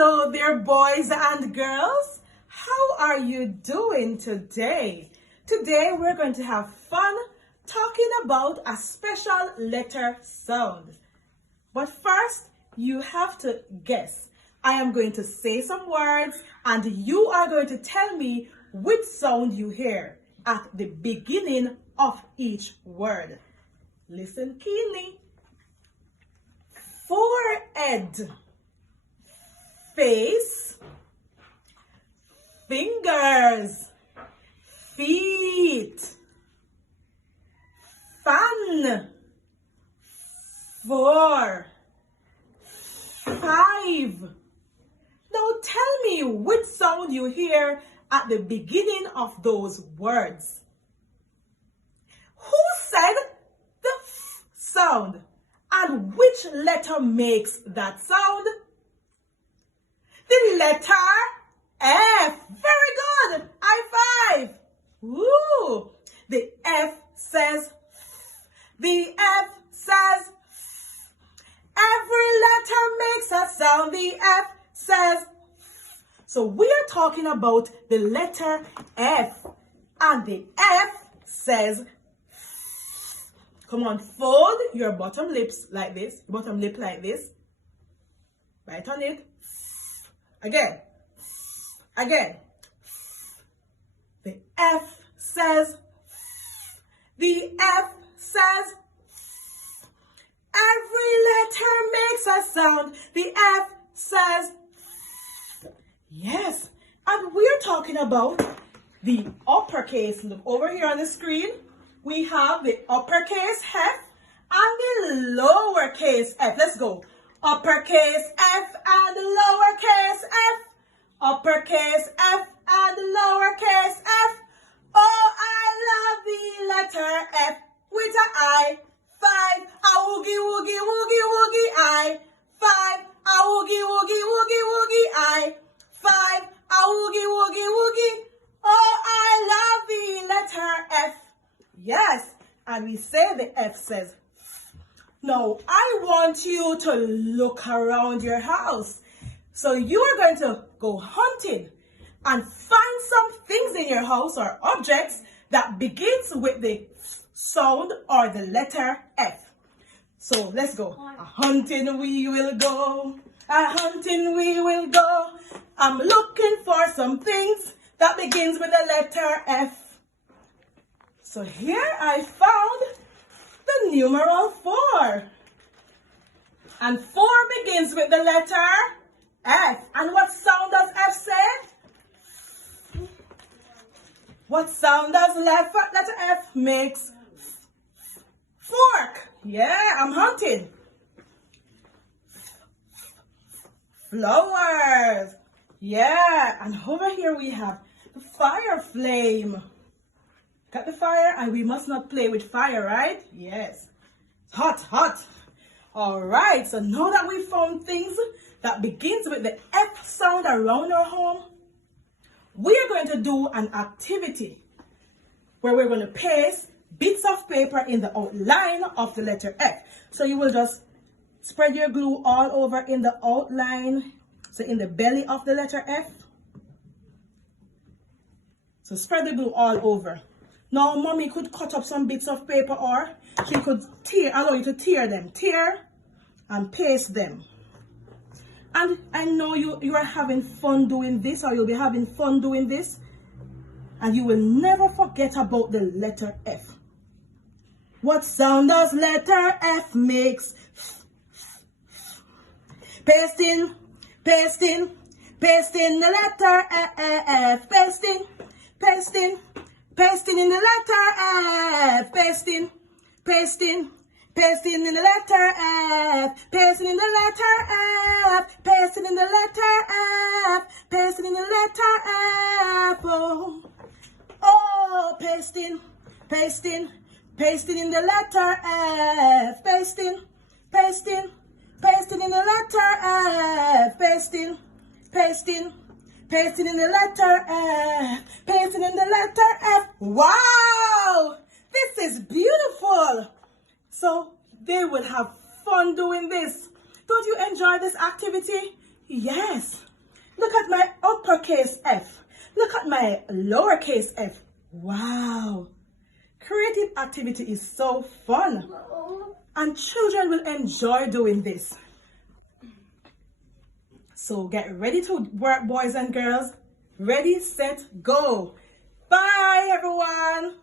Hello there, boys and girls. How are you doing today? Today we're going to have fun talking about a special letter sound. But first, you have to guess. I am going to say some words and you are going to tell me which sound you hear at the beginning of each word. Listen keenly. Forehead, face, fingers, feet, fan, 4, 5. Now tell me which sound you hear at the beginning of those words. Who said the F sound? And which letter makes that sound? The letter F. Very good. High five. Woo. The F says F. The F says F. Every letter makes a sound. The F says F. So we are talking about the letter F. And the F says F. Come on, fold your bottom lips like this. Bottom lip like this. Right on it. Again. Again. The F says F. The F says F. Every letter makes a sound. The F says F. Yes. And we're talking about the uppercase. Look over here on the screen. We have the uppercase F and the lowercase f. Let's go. Uppercase F and lowercase f. Uppercase F and lowercase f. Oh, I love the letter F with an I. 5, a woogie woogie woogie woogie I. 5, a woogie woogie woogie woogie I. 5, a woogie woogie woogie. Oh, I love the letter F. Yes, and we say the F says F. Now, I want you to look around your house. So you are going to go hunting and find some things in your house or objects that begins with the F sound or the letter F. So let's go. A hunting we will go. A hunting we will go. I'm looking for some things that begins with the letter F. So here I found the numeral 4. And 4 begins with the letter F. And what sound does F say? What sound does letter F makes? Fork. Yeah, I'm hunting. Flowers. Yeah, and over here we have the fire flame. Got the fire, and we must not play with fire, right? Yes. Hot, hot. All right, so now that we found things that begins with the F sound around our home, we are going to do an activity where we're going to paste bits of paper in the outline of the letter F. So you will just spread your glue all over in the outline, so in the belly of the letter F. So spread the glue all over. Now, mommy could cut up some bits of paper, or she could allow you to tear them. Tear and paste them. And I know you are having fun doing this, or you'll be having fun doing this. And you will never forget about the letter F. What sound does letter F makes? Pasting, pasting, pasting the letter F. Pasting, pasting. Pasting in the letter F, pasting, pasting, pasting in the letter F, pasting in the letter F, pasting in the letter F, pasting in the letter F, oh, pasting, pasting, pasting in the letter F, pasting, pasting, pasting in the letter F, pasting, pasting. Pasting in the letter F. Pasting in the letter F. Wow! This is beautiful. So they will have fun doing this. Don't you enjoy this activity? Yes. Look at my uppercase F. Look at my lowercase f. Wow. Creative activity is so fun. And children will enjoy doing this. So get ready to work, boys and girls. Ready, set, go. Bye, everyone.